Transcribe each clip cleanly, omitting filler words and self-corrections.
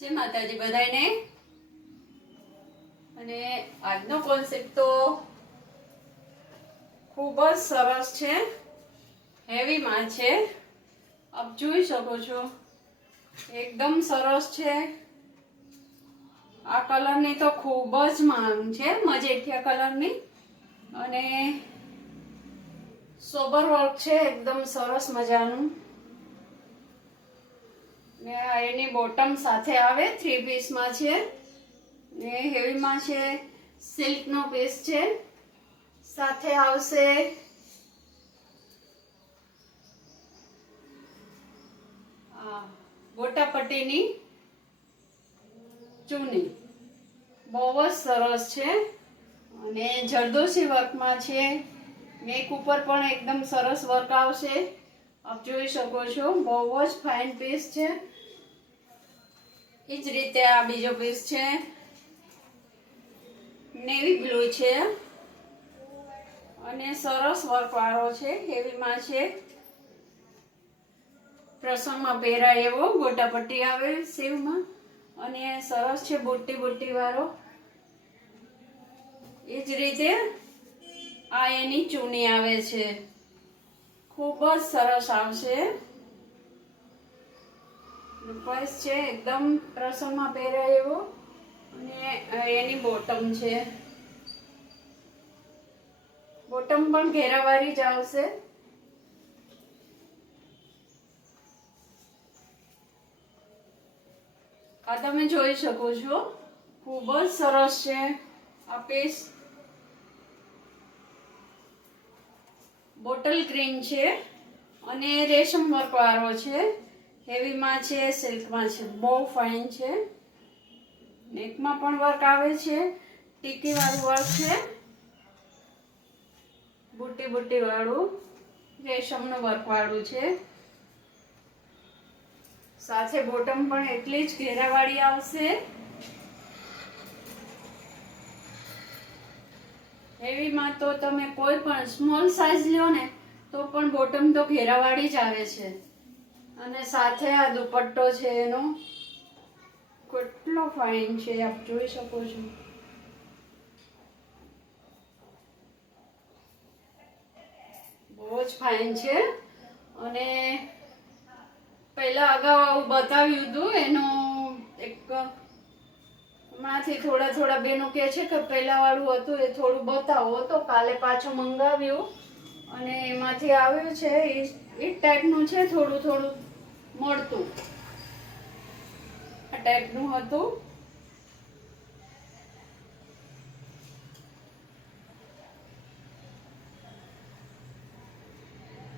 જય માતાજી બધાને। અને આજનો કોન્સેપ્ટ તો ખૂબ જ સરસ છે, હેવી માં છે। આપ જોઈ શકો છો, એકદમ સરસ છે। આ કલરની તો ખૂબ જ માંગ છે, મજેઠિયા કલરની, અને સોબર વર્ક છે, એકદમ સરસ મજાનું। ને એની બોટમ સાથે આવે, 3 પીસ માં છે ને હેવી માં છે। સિલ્ક નો પીસ છે, સાથે આવશે ગોટાપટ્ટીની ચૂની, બહુ જ સરસ છે અને જરદોશી વર્કમાં છે। નેક ઉપર પણ એકદમ સરસ વર્ક આવશે, આપ જોઈ શકો છો, બહુ જ ફાઇન પીસ છે। એ જ રીતે આ બીજો પીસ છે, નેવી બ્લુ છે અને સરસ વર્ક વાળો છે, હેવીમાં છે। પ્રસંગમાં પહેરાય એવો ગોટાપટ્ટી આવે સીવમાં, અને સરસ છે બુટ્ટી બુટ્ટી વાળો। એ જ રીતે આ એની ચૂની આવે છે, ખૂબ જ સરસ આવશે। પર્સ છે એકદમ પ્રસંગમાં પહેરાય એવો, અને એની બોટમ છે, બોટમ પણ ઘેરાવાળી જ આવશે। આ તમે જોઈ શકો છો, ખૂબ જ સરસ છે આ પીસ। બોટલ ગ્રીન છે અને રેશમ વર્ક વાળો છે, હેવીમાં છે, સિલ્કમાં છે, બહુ ફાઇન છે। નેકમાં પણ વર્ક આવે છે, ટીકી વાળું વર્ક છે, બુટ્ટી બુટ્ટી વાળું રેશમનું વર્ક વાળું છે। સાથે બોટમ પણ એટલી જ ઘેરાવાળી આવશે। હેવીમાં તો તમે કોઈ પણ સ્મોલ સાઈઝ લ્યો ને તો પણ બોટમ તો ઘેરાવાળી જ આવે છે। અને સાથે આ દુપટ્ટો છે એનો, કેટલો ફાઇન છે, આપ જોઈ શકો છો। બહુ જ ફાઇન છે। અને પહેલા અગાઉ આવું બતાવ્યું હતું, એનું એક હમણાંથી થોડા બેનો કહે છે કે પહેલા વાળું હતું એ થોડું બતાવો, તો કાલે પાછું મંગાવ્યું અને એમાંથી આવ્યું છે એ ટાઈપનું છે, થોડું મળતું આ ટાઈપનું હતું।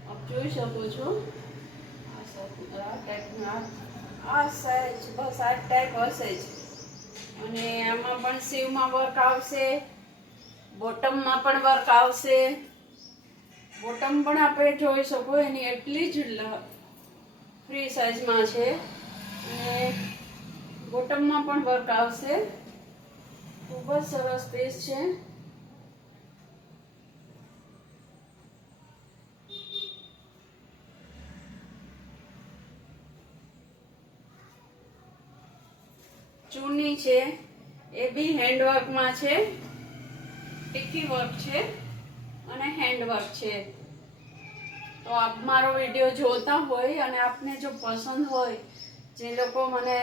આપ જોઈ શકો છો, આ સાઈઝ બસ આ ટાઈપ હશે જ। અને આમાં પણ સીવમાં વર્ક આવશે, બોટમમાં પણ વર્ક આવશે। બોટમ પણ આપણે જોઈ શકો, એની એટલી જ ફ્રી સાઈઝમાં છે, અને બોટમમાં પણ વર્ક આવશે। ખૂબ જ સરસ પીસ છે। ચૂની છે એ બી હેન્ડવર્કમાં છે, ટીકી વર્ક છે અને હેન્ડવર્ક છે। તો આપ મારો વિડીયો જોતા હોય અને આપને જો પસંદ હોય, જે લોકો મને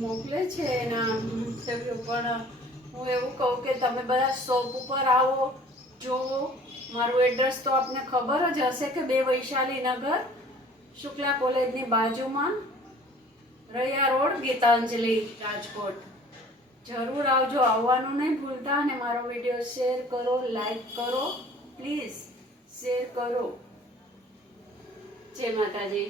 મોકલે છે એના પણ હું એવું કહું કે તમે બધા શોપ ઉપર આવો, જોવો। મારું એડ્રેસ તો આપને ખબર જ હશે કે 2 વૈશાલી નગર, શુક્લા કોલેજની બાજુમાં, રૈયા રોડ, ગીતાંજલિ, રાજકોટ। જરૂર આવજો, આવવાનું નહીં ભૂલતા। અને મારો વિડીયો શેર કરો, લાઈક કરો, પ્લીઝ શેર કરો। જય માતાજી।